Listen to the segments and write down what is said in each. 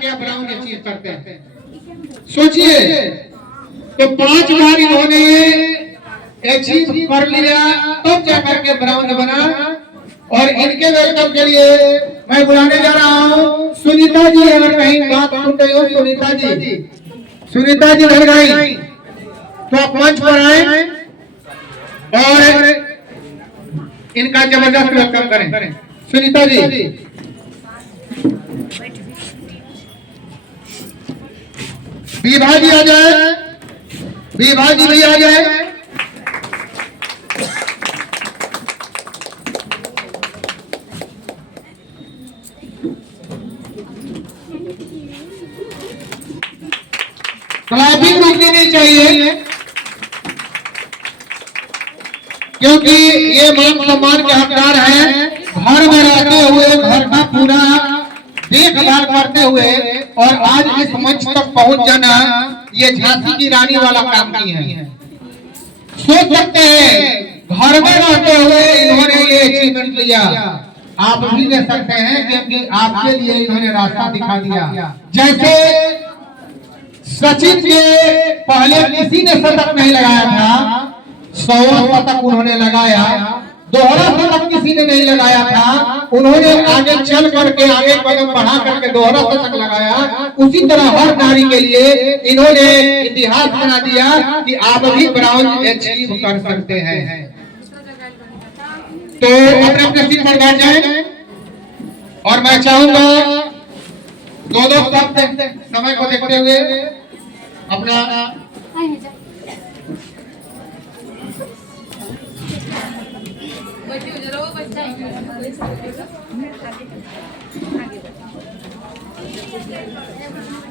जाके brown achieve करते हैं। सोचिए, तो 5 बार इन्होंने अचीव कर लिया तब जाकर के ब्राउन बना। और इनके वेलकम के लिए मैं बुलाने जा रहा हूँ सुनीता जी। अगर कहीं बात सुन रही हो सुनीता जी, सुनीता जी घर गई तो आप मंच पर आए और इनका जबरदस्त वेलकम करें। सुनीता जी, विभा जी आ जाए, विभा जी भी आ जाए। क्लैपिंग रुकनी नहीं चाहिए, क्योंकि ये मान सम्मान के हकदार हैं। घर में रहते हुए घर का पूरा देखभाल करते हुए और आज इस मंच तक पहुंच जाना, ये झांसी की रानी वाला काम की है। सोच सकते हैं घर में रहते हुए इन्होंने ये अचीवमेंट लिया, आप भी ले सकते हैं, क्योंकि आपके लिए इन्होंने रास्ता दिखा दिया। जैसे सचिन के पहले किसी ने शतक नहीं लगाया था, 100 शतक उन्होंने लगाया। दोहरा शतक किसी ने नहीं लगाया था, उन्होंने आगे चल करके आगे कदम बढ़ा करके दोहरा शतक लगाया। उसी तरह हर नारी के लिए इन्होंने इतिहास बना दिया कि आप भी ब्राउन अचीव कर सकते हैं। तो अपने अपने सीट पर बैठ जाएं और मैं चाहूंगा दो शब्द समय को देखते हुए अपना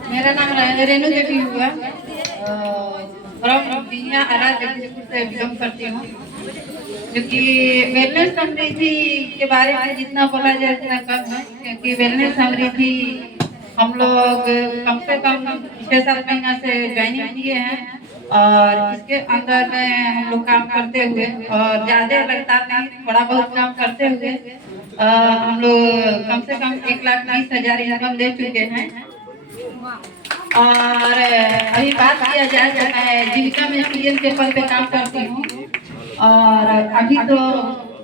मेरा नाम रेणु देवी हुआ, फ्रॉम दिया जगदीशपुर से बिलोंग करती हूँ। क्योंकि वेलनेस समृद्धि के बारे में जितना बोला जाए उतना कम है, क्योंकि वेलनेस समृद्धि हम लोग कम से कम 6-7 महीना से ज्वाइनिंग किए हैं और इसके अंदर में हम लोग काम करते हुए और ज्यादा लगता नहीं, थोड़ा बहुत काम करते हुए हम लोग कम से कम 1,20,000 इनकम ले चुके हैं। और अभी बात किया जाए तो मैं जीविका में सीएम के पद पे काम करती हूँ और अभी तो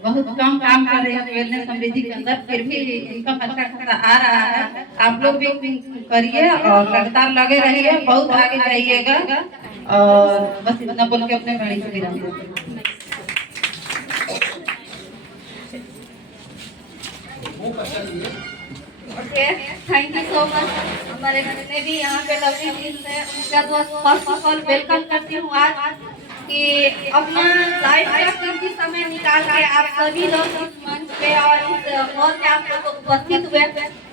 बहुत कम काम कर रही हूँ वेलनेस समृद्धि के अंदर, फिर भी इनकम अच्छा खासा आ रहा है। आप लोग भी करिए और लगातार लगे रहिए, बहुत आगे जाइएगा। और बस इतना बोल के अपने गाड़ी से विराम देते। Okay, thank you so much. हमारे जितने भी यहाँ पे लवली टीम है उनका तो फर्स्ट ऑफ ऑल वेलकम करती हूँ आज कि अपना लाइफ का कीमती समय निकाल के आप सभी लोग इस मंच पे और इस हॉल में आप लोग उपस्थित हुए,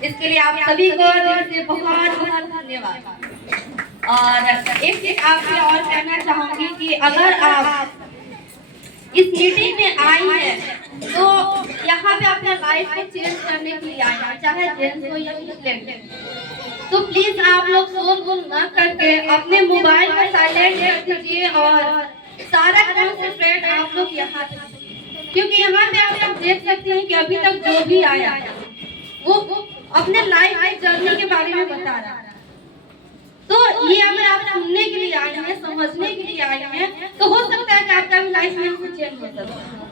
इसके लिए आप सभी को दिल से बहुत बहुत धन्यवाद। और एक चीज आपसे और कहना चाहूंगी कि अगर आप इस मीटिंग में आई है तो यहाँ पे अपना लाइफ को चेंज करने के लिए आए, चाहे जेंट्स हो या लेडीज। तो प्लीज आप लोग शोर न करके अपने मोबाइल को साइलेंट कर दीजिए और सारा कॉन्सेंट्रेट आप लोग यहाँ पे, क्योंकि यहाँ पे आप लोग देख सकते हैं कि अभी तक जो भी आया वो अपने लाइफ जर्नी के बारे में बता रहा है। तो ये अगर आप सुनने के लिए आए हैं, समझने के लिए आए हैं, तो हो सकता है कि आपका लाइफ में कुछ चेंज हो सकता है।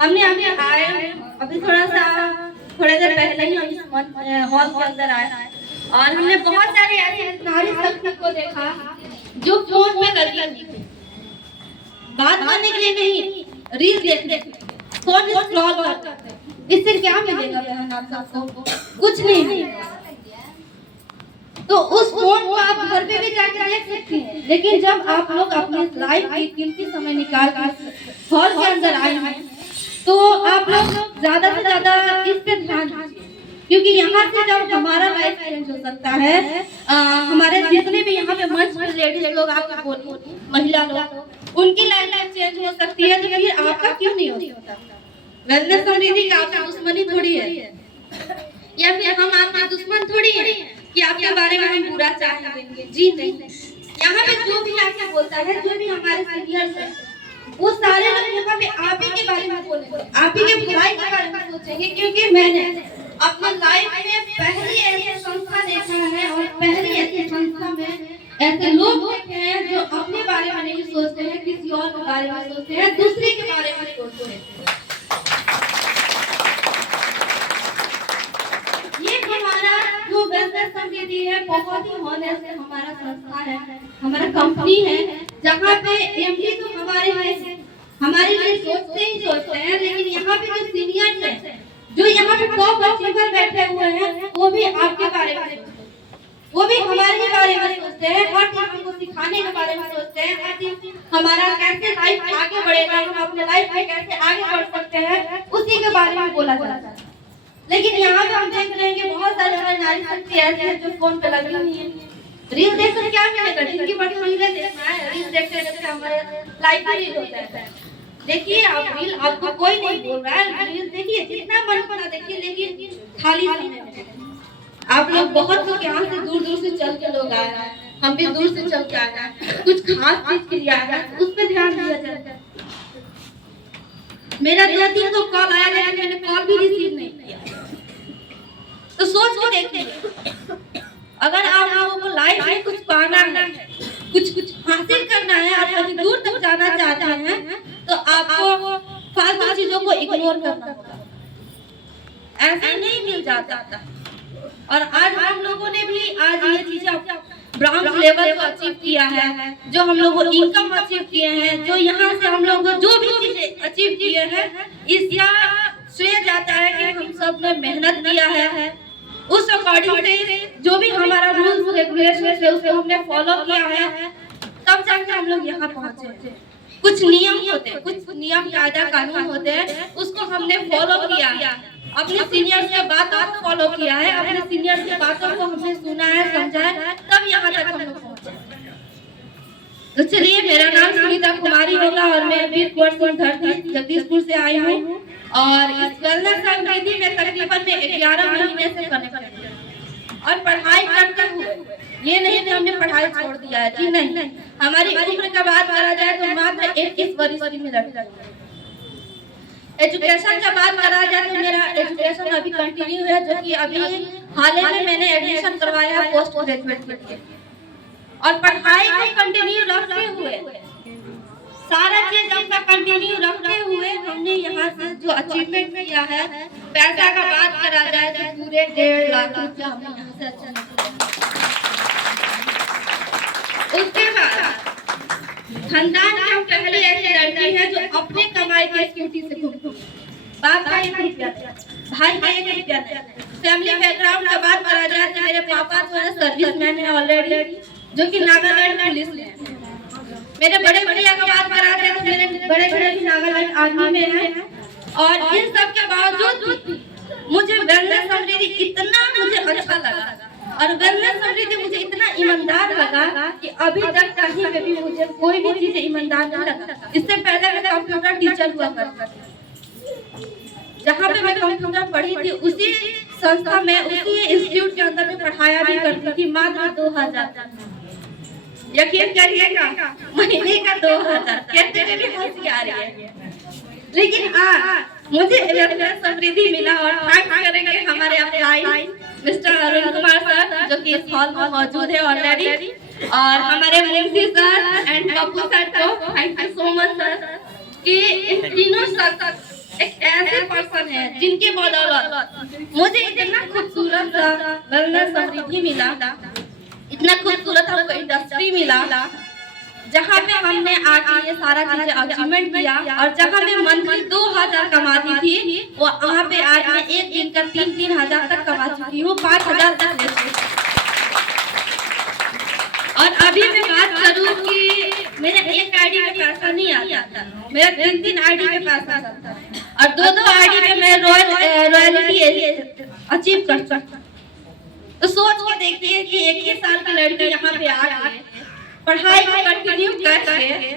हमने अभी आए, अभी थोड़ी देर पहले ही हम इस हॉल के अंदर आए और हमने बहुत सारे ऐसे नारी शक्ति को देखा जो फोन में लगी थी, बात करने के लिए नहीं, रील देखने, फोन स्क्रॉल करते। इससे क्या मिलेगा बहन आप सबको? कुछ नहीं मिलेगा। तो उस फोन को आप घर पे भी जाकर देख सकती हैं, लेकिन जब आप लोग अपने लाइफ की कीमती समय निकाल कर हॉल के अंदर आए हैं तो आप लोग ज्यादा से ज्यादा इस पे ध्यान दीजिए, क्योंकि यहाँ से जब हमारा लाइफ चेंज हो सकता है, हमारे जितने भी यहाँ पे मंच में लेडीज लोग आपको बोली, महिला लोग, उनकी लाइफ चेंज हो सकती है, तो फिर आपका क्यों नहीं हो सकता? वेलनेस समृद्धि का आपका दुश्मनी थोड़ी है, या फिर हम आपके दुश्मन थोड़ी है कि आपके बारे में हम बुरा चाहेंगे। जी नहीं, यहाँ पे जो भी आपसे बोलता है, जो भी हमारे सीनियर्स हैं, वो सारे लोग यहाँ पे आप ही के बारे में बोलेंगे, आप ही के बुराई के बारे में सोचेंगे, क्योंकि मैंने अपने लाइफ में पहली ऐसी संस्था देखा है और ऐसे लोग होते हैं जो अपने बारे में नहीं सोचते हैं, किसी और के बारे में सोचते हैं, दूसरे के बारे में सोचते हैं। ये हमारा जो वेलनेस समृद्धि है बहुत ही ऑनेस्ट है, हमारा संस्था है, हमारा कंपनी है, जहाँ पे एमडी तो हमारे हैं, हमारे लिए सोचते ही सोचते हैं, लेकिन यहाँ पे जो सीनियर है, जो यहाँ पे टॉप अचीवर बैठे हुए हैं, वो भी आपके बारे में, वो भी हमारे ही बारे में सोचते हैं, हर चीज हमको सिखाने के बारे में सोचते हैं, हर चीज हमारा कैसे लाइफ आगे बढ़ेगा, हम अपने लाइफ में कैसे आगे बढ़ सकते हैं, उसी के बारे में बोला जाता है। लेकिन यहाँ पे हम देख रहे हैं कि बहुत सारे हमारे नारी शक्ति ऐसे हैं जो फोन पे लगी हुई है। रील देखकर क्या मिलेगा, जिंदगी भर रील देखना है, रील देखते देखते हमारे लाइफ रील होता है। देखिए आप रील, आपको कोई नहीं बोल रहा है, रील देखिए जितना मन करना देखिए, लेकिन खाली समय में आप लोग बहुत लोग यहाँ से दूर दूर से चल के लोग आए हैं, हम भी दूर से चल के आए हैं, कुछ खास चीज के लिए आए हैं, उस पर ध्यान दिया जाता है। मेरा 2-3 तो कॉल आया, लेकिन मैंने कॉल भी रिसीव नहीं किया। तो सोच के देखिए, अगर आप लोगों को लाइफ में कुछ पाना है, कुछ हासिल करना है और कहीं दूर तक जाना चाहते हैं, तो आपको फालतू चीजों को इग्नोर करना होगा, ऐसे नहीं मिल जाता। और आज हम लोगों ने भी आज ये चीजें ब्राउन लेवल को अचीव किया है, जो हम लोगों इनकम अचीव किए हैं, जो यहाँ से हम लोग जो भी चीजें अचीव किए हैं, इसका श्रेय जाता है कि हम सब ने मेहनत किया है, उस अकॉर्डिंग से जो भी हमारा रूल्स रेगुलेशन है उसे हमने फॉलो किया है, तब जाकर हम लोग यहाँ पहुँचे। कुछ नियम होते हैं, कुछ नियम कायदा कानून होते हैं, उसको हमने फॉलो किया है, अपने सीनियर के बातों को फॉलो किया है, अपने सीनियर की बातों को हमने सुना है, समझा है, तब यहाँ तक हम लोग पहुँचे। तो चलिए, मेरा नाम सुनीता कुमारी होगा और मैं वीर कुंवर सिंह धरती जगदीशपुर से आई हूँ और इस वेलनेस समृद्धि में तकरीबन में 11 महीने से कनेक्टेड हूँ और पढ़ाई करते हुए, ये नहीं कि हमने पढ़ाई छोड़ दिया है, जी नहीं। हमारी उम्र का बात करा जाए तो मात्र 21 वर्ष में लड़की। एजुकेशन का बात करा जाए तो मेरा एजुकेशन अभी कंटिन्यू है, जो कि अभी हाल ही में मैंने एडमिशन करवाया पोस्ट ग्रेजुएट के लिए। और पढ़ाई को कंटिन्यू रखते हुए, सारा चीज अपना कंटिन्यू रखते हुए हमने यहाँ से जो अचीवमेंट किया है, पैसा का बात करा जाए तो पूरे 1.5 लाख रुपया हमने यहाँ से अच्छा। उसके बाद खानदान की हम पहली ऐसी लड़की है जो अपने कमाई के स्कूटी से घूमती है, बाप का 1 रुपया, भाई का 1 रुपया। फैमिली बैकग्राउंड का बात करा जाए तो मेरे पापा जो है सर्विसमैन है ऑलरेडी, जो कि नागालैंड पुलिस में है। मेरे बड़े भैया का बात करा जाए तो मेरे बड़े भैया भी नागालैंड आर्मी में है। और इन सब के बावजूद मुझे वेलनेस समृद्धि इतना मुझे अच्छा लगा और वेलनेस समृद्धि मुझे इतना ईमानदार लगा कि अभी तक कहीं पे भी मुझे कोई भी चीज ईमानदार नहीं लगा। इससे पहले मैं कंप्यूटर टीचर हुआ करती थी, जहाँ पे मैं कंप्यूटर पढ़ी थी उसी संस्था में, उसी इंस्टीट्यूट के अंदर में पढ़ाया भी करती थी, मात्र 2000। यकीन करिएगा, महीने का 2000 कहते हुए भी हंसी आ रही है। लेकिन मुझे वेलनेस समृद्धि मिला और थैंक्स करेंगे हमारे अपने मिस्टर अरुण कुमार सर, जो कि इस हॉल में मौजूद है ऑलरेडी, और हमारे Munshi sir and Pappu sir को thank you so much sir, कि इन तीनों शख्स एक ऐसे पर्सन है जिनकी बदौलत मुझे इतना खूबसूरत वेलनेस समृद्धि मिला, इतना खूबसूरत हमको इंडस्ट्री मिला, जहाँ पे हमने आके ये सारा चीजें अचीवमेंट किया। और जहाँ पे मंथली 2000 कमाती थी, वो वहाँ पे आज मैं एक दिन का 3-3 हजार तक कमा चुकी हूँ, 5000 तक ले चुकी। और अभी मैं बात करूँ कि मेरा एक आईडी में पैसा नहीं आता, मेरा 3-3 आईडी में पैसा आता है और 2-2 आईडी में मैं रॉयल्टी अचीव कर सकता। तो सोच के देखिए कि 21 साल की लड़की यहाँ पे आ रही है, पढ़ाई को कंटिन्यू करके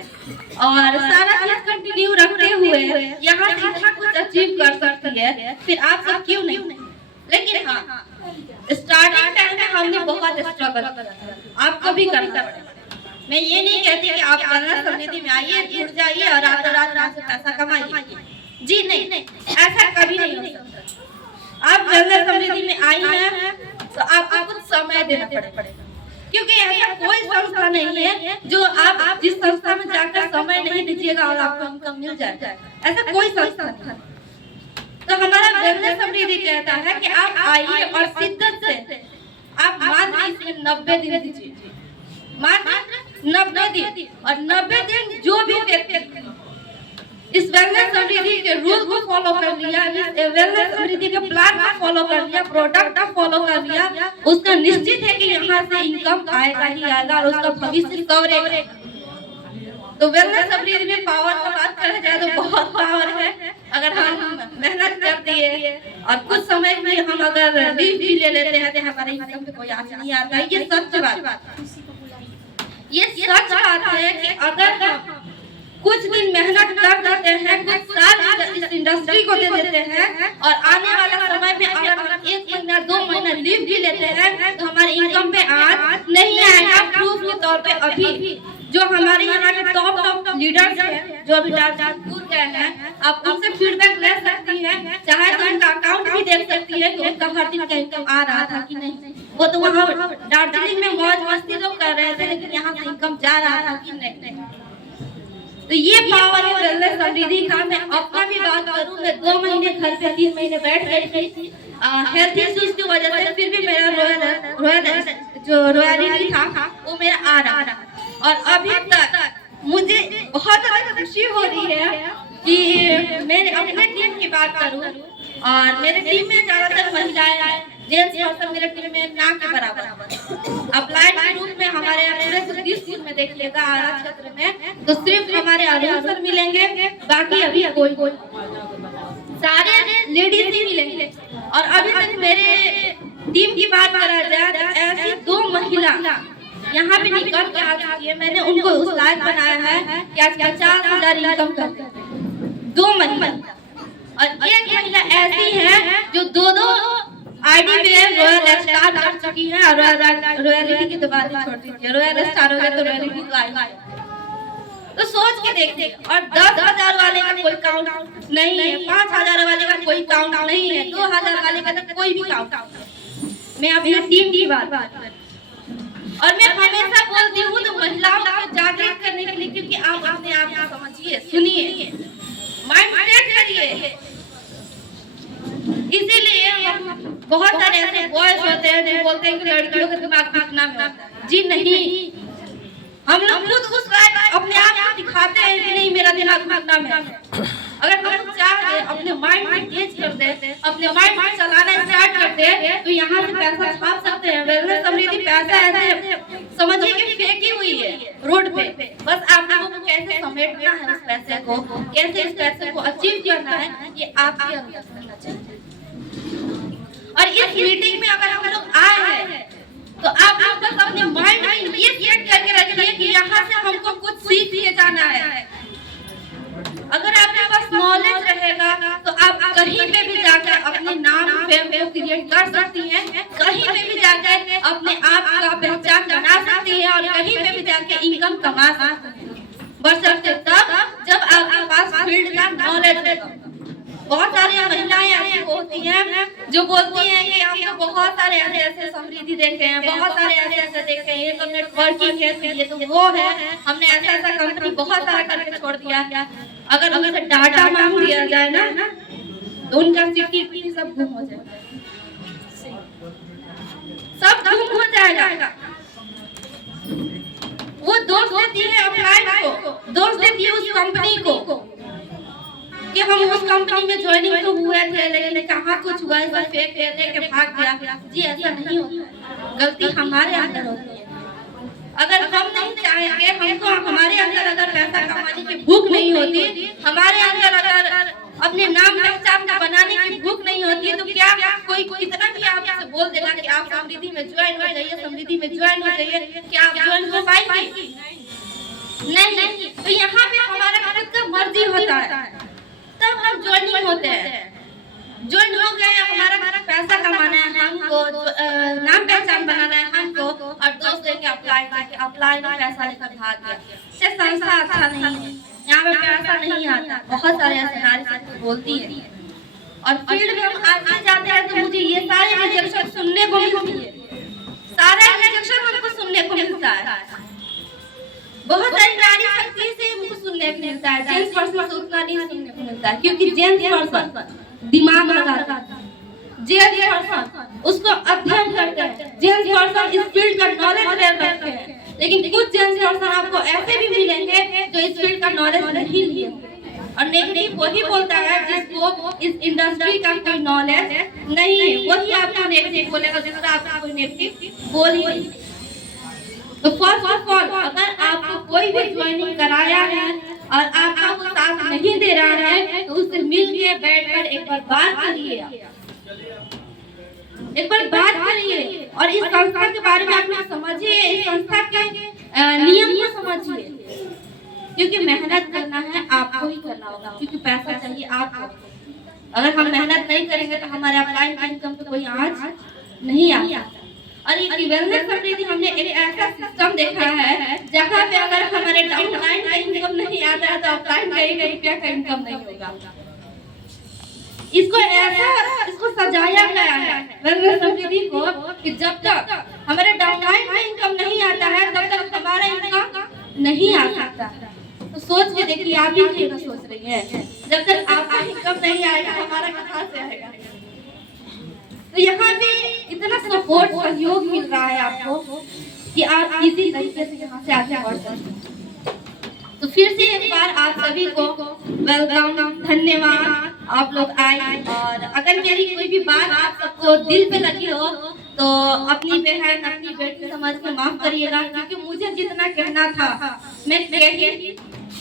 और सारा चीज कंटिन्यू रखते हुए यहाँ से इतना कुछ अचीव कर सकती है, फिर आप सब क्यों नहीं। लेकिन हाँ, स्टार्टिंग टाइम में हमने बहुत स्ट्रगल किया, आपको भी करना पड़ेगा। मैं ये नहीं कहती कि आप वेलनेस समृद्धि में आइए, जुड़ जाइए और रात से पैसा कमाइए, जी नहीं, ऐसा कभी नहीं हो सकता। आप वेलनेस समृद्धि में आई हैं तो आपको कुछ समय देना पड़ेगा। क्योंकि ऐसा कोई संस्था नहीं है जो आप जिस संस्था में जाकर समय नहीं दीजिएगा और आपको इनकम मिल जाए, ऐसा कोई संस्था नहीं। तो हमारा वेलनेस समृद्धि कहता है कि आप आइए और शिद्दत से आप मात्र इसमें 90 दिन दीजिए, मात्र 90 दिन। और 90 दिन जो भी व्यक्ति इस वेलनेस समृद्धि के रूल को फॉलो कर लिया, इस वेलनेस समृद्धि के प्लान को फॉलो कर लिया, प्रोडक्ट को फॉलो कर लिया, उसका निश्चित है कि यहाँ से इनकम आएगा ही आएगा और उसका भविष्य कवरेज। तो वेलनेस समृद्धि में पावर की बात करा जाए तो बहुत पावर है। अगर हम मेहनत कर दिए और कुछ समय में हम अगर लीव भी ले लेते हैं तो हमारे इनकम पे कोई आस नहीं आता है। ये सच बात है कि अगर हम कुछ दिन मेहनत कर देते हैं, कुछ साल इस इंडस्ट्री को दे देते हैं और आने वाला समय में अगर हम 1 महीना 2 महीना लीव भी लेते हैं तो हमारे इनकम पे आज नहीं आएगा। प्रूफ के तौर पे अभी जो हमारे यहाँ के टॉप लीडर्स हैं, जो अभी दार्जिलिंग गए हैं, आप उनसे फीडबैक ले सकती हैं, चाहे तो उनका अकाउंट भी देख सकती है कि उनका हर दिन का इनकम आ रहा था कि नहीं। वो तो वहाँ दार्जिलिंग में मौज मस्ती लोग कर रहे थे, लेकिन यहाँ से इनकम जा रहा था कि नहीं। तो ये पावर है वेलनेस समृद्धि का। मैं अपना भी बात करूं, मैं 2 महीने घर पे 3 महीने बैठ गई थी हेल्थ इश्यूज की वजह से, फिर भी मेरा जो रॉयलिटी था वो मेरा आ रहा था। और अभी तक मुझे बहुत ज्यादा खुशी हो रही है कि मेरे अपने टीम की बात करूं और मेरे टीम में ज्यादातर महिलाएं हैं, जेंट्स पर्सन मेरे टीम में ना के बराबर। अप्लाइड के रूप में हमारे पूरे 30 स्कूल में देख लेगा आरा क्षेत्र में तो सिर्फ हमारे अरुण सर मिलेंगे, बाकी अभी कोई सारे लेडीज ही मिलेंगे। और अभी तक मेरे टीम की बात करा जाए तो ऐसी 2 महिला यहाँ पे निकल के आ चुकी है। मैंने उनको उस लायक बनाया है कि आज 50,000 इनकम करते हैं 2 महिला। और एक महिला ऐसी है जो 2 आईडी पे रॉयल स्टार कर चुकी है और रॉयलिटी की तो बात छोड़ दीजिए, रॉयल स्टार हो गया तो रॉयलिटी तो आएगा। तो सोच के देखते, और 10,000 वाले का कोई काउंट नहीं है, 5,000 वाले का कोई काउंट नहीं है, 2,000 वाले का तो कोई भी काउंट। मैं अपनी टीम की बात और मैं हमेशा बोलती हूँ तो महिलाओं को जागरूक करने के लिए, क्योंकि आप अपने आप को समझिए, सुनिए, माइंड सेट करिए। इसीलिए बहुत सारे ऐसे बॉयज होते हैं जो बोलते हैं कि लड़कियों का दिमाग घुटना में होता है। जी नहीं, हम लोग खुद उस लायक अपने आप को दिखाते हैं कि नहीं मेरा दिमाग घुटना में है। अगर हम चाहे अपने माइंड को तेज कर दे, अपने माइंड को चलाना स्टार्ट कर दे तो यहाँ से पैसा छाप सकते हैं। वेलनेस समृद्धि पैसा ऐसे समझिए कि फेंकी हुई है रोड पे, बस आप लोगों को कैसे समेटना है उस पैसे को, कैसे इस पैसे को अचीव करना है, ये आपके अंदर होना चाहिए। और इस मीटिंग में अगर हम लोग आए हैं तो आप लोग बस अपने माइंड में ये सेट करके रखिए कि यहाँ से हमको कुछ सीख के जाना है। अगर आपके पास नॉलेज रहेगा तो आप कहीं पे भी जाकर अपने नाम फेम को क्रिएट कर सकती हैं, कहीं पे भी जाकर अपने आप का पहचान बना सकती हैं और कहीं पे भी जाकर इनकम कमा सकती हैं, बशर्ते तब जब आपके पास फील्ड का नॉलेज रहेगा। बहुत सारी महिलाएं ऐसी होती हैं जो बोलती हैं कि हम तो बहुत सारे ऐसे समृद्धि देखे हैं, बहुत सारे ऐसे देखे हैं, ये तो नेटवर्किंग है, ये तो वो है, हमने ऐसा कंपनी बहुत सारा करके छोड़ दिया। अगर उनसे डाटा मांग दिया जाए ना तो उनका सिटी सब गुम हो जाएगा, सब गुम हो जाएगा। वो दोष देती है अप्लाइड को, दोष देती है उस कंपनी को कि हम उस कंपनी में ज्वाइनिंग तो हुए थे लेकिन कहाँ कुछ हुआ, ऐसा फेक दे के भाग गया। जी ऐसा नहीं होता है, गलती हमारे अंदर होती है। अगर हम नहीं चाहेंगे, हमको हमारे अंदर अगर पैसा कमाने की भूख नहीं होती, हमारे अंदर अगर अपने नाम पहचान का बनाने की भूख नहीं होती है तो क्या कोई कितना भी आपसे बोल देगा कि आप समृद्धि में ज्वाइन हो जाइए, समृद्धि में ज्वाइन हो जाइए, क्या आप ज्वाइन हो पाएंगे? नहीं। तो यहाँ पे हमारा खुद का मर्जी होता है, तब हम ज्वाइन होते हैं। ज्वाइन हो गए, हमारा पैसा कमाना है हमको, नाम पहचान बनाना है हमको, और दोस्त देंगे अप्लाई में पैसा लेकर भाग गया। से संस्था अच्छा नहीं है, यहाँ पे पैसा नहीं आता। बहुत सारे ऐसे नारी बोलती है और फील्ड में हम आगे जाते हैं तो मुझे ये सारे रिजेक्शन सुनने को मिलती है, सारे रिजेक्शन हमको सुनने मिलता है। बहुत सारी नारी शक्ति से हमको सुनने को मिलता है, जेंट्स पर्सन से उतना नहीं सुनने को मिलता है, क्योंकि जेंट्स पर्सन दिमाग लगाता है, जेंट्स पर्सन उसको अध्ययन करते हैं, जेंट्स पर्सन इस फील्ड का नॉलेज रखते हैं। लेकिन कुछ जेंट्स पर्सन आपको ऐसे भी मिलेंगे जो इस फील्ड का नॉलेज नहीं लिए, और नेगेटिव वही बोलता है जिसको इस इंडस्ट्री का कोई नॉलेज नहीं है, वही आपको नेगेटिव बोलेगा, दूसरा आपको कोई नेगेटिव बोल ही नहीं। तो फर्स्ट ऑफ ऑल, अगर आपको कोई भी ज्वाइनिंग कराया है और आपका वो साथ नहीं दे रहा है, तो उससे मिल के बैठकर एक बार बात करिए, एक बार बात करिए, और इस संस्था के बारे में आप लोग समझिए, इस संस्था के नियम को समझिए, क्योंकि मेहनत करना है आपको ही करना होगा, क्योंकि पैसा चाहिए आपको। अगर हम मेहनत नहीं करेंगे तो हमारे अपलाइन इनकम तो कोई आज नहीं आता। और ये वेलनेस समृद्धि हमने एक ऐसा सिस्टम देखा है जहाँ पे अगर हमारे डाउनलाइन का इनकम नहीं आता है तो अपलाइन का 1 रुपया का इनकम नहीं होगा। इसको सजाया गया है वेलनेस समृद्धि को कि जब तक हमारे डाउनलाइन का इनकम नहीं आता है तब तक हमारा इनकम नहीं आ सकता। तो सोच के देखिए, आप ही क्यों सोच रही हैं, जब तक आपका इनकम नहीं आएगा हमारा कहाँ से आएगा। तो यहाँ पे इतना सपोर्ट सहयोग मिल रहा है आपको कि आप इसी तरीके से यहाँ से आगे बढ़ सकते। तो फिर से एक बार आप सभी को वेलकम, धन्यवाद, आप लोग आए। और अगर मेरी कोई भी बात आप सबको दिल पे लगी हो तो अपनी बहन, अपनी बेटी समझ के माफ करिएगा, क्योंकि मुझे जितना कहना था मैं कही,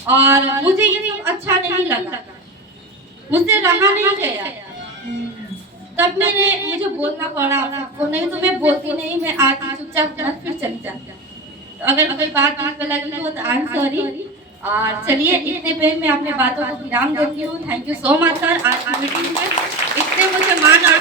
और मुझे ये सब अच्छा नहीं लगा, मुझसे रहा नहीं गया, तब मुझे बोलना पड़ा आपको, नहीं तो मैं बोलती नहीं, मैं आती चुपचाप फिर चली जाती। तो अगर कोई बात दिल पे लगी हो तो आई एम सॉरी। और चलिए, इतने पे मैं अपने बातों को विराम देती हूँ। Thank you so much sir, आज की मीटिंग में इतने मुझे मान और